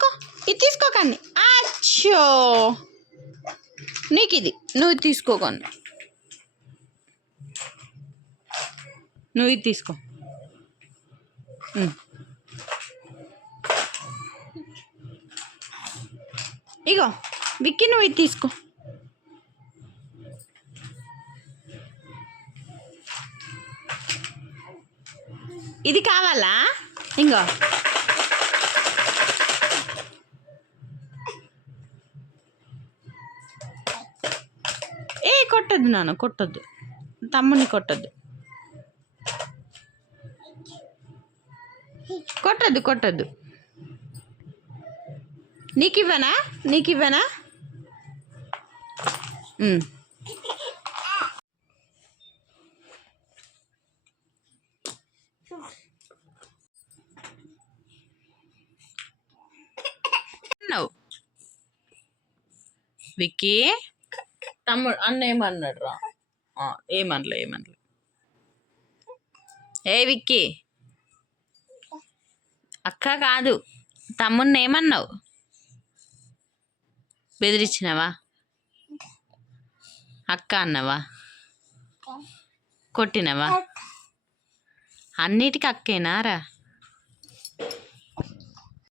తీసుకో. ఇది తీసుకోకండి అచ్చో. నీకు ఇది. నువ్వు ఇది తీసుకోకండి నువ్వు ఇది తీసుకో. ఇగో విక్కి నువ్వు ఇది తీసుకో. ఇది కావాలా? ఇంకో కొట్టద్దు నాన్న కొట్టద్దు. తమ్ముని కొట్టద్దు. కొట్టద్దు కొట్టద్దు. నీకు ఇవ్వనా? నీకు ఇవ్వనా? విక్కీ? తమ్ముడు అన్న ఏమన్నాడు రా ఏమనలే ఏమనలే. ఏ విక్కీ. అక్క కాదు తమ్ముడిని ఏమన్నావు? బెదిరించినావా? అక్క అన్నవా? కొట్టినవా? అన్నిటికీ అక్కేనా రా?